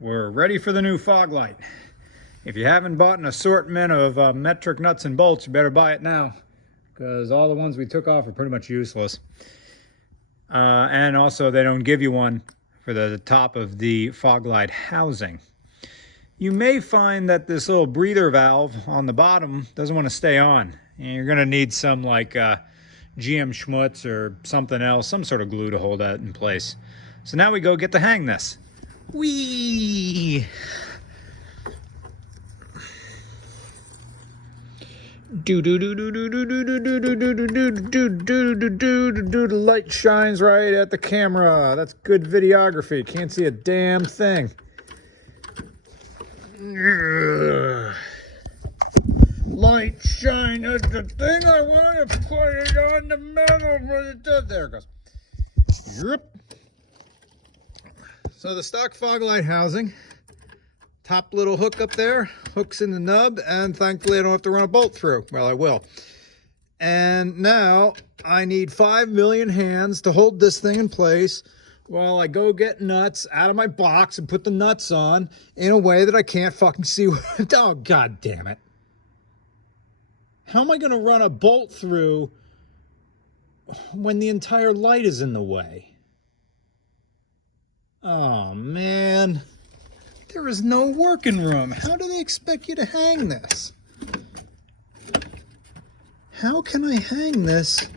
We're ready for the new fog light. If you haven't bought an assortment of metric nuts and bolts, you better buy it now, because all the ones we took off are pretty much useless. And also they don't give you one for the top of the fog light housing. You may find that this little breather valve on the bottom doesn't want to stay on, and you're going to need some like GM Schmutz or something else, some sort of glue to hold that in place. So now we go get to hang this. Whee! Do do do do do do do do do do do do do do do do. The light shines right at the camera. That's good videography. Can't see a damn thing. Light shine at the thing. I want to put it on the metal. There it goes. Yep. So the stock fog light housing, top little hook up there, hooks in the nub, and thankfully I don't have to run a bolt through. Well, I will. And now I need 5 million hands to hold this thing in place while I go get nuts out of my box and put the nuts on in a way that I can't fucking see. Oh, God damn it. How am I going to run a bolt through when the entire light is in the way? Oh, man. There is no working room. How do they expect you to hang this? How can I hang this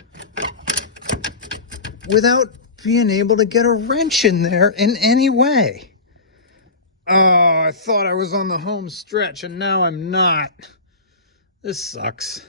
without being able to get a wrench in there in any way? Oh, I thought I was on the home stretch and now I'm not. This sucks.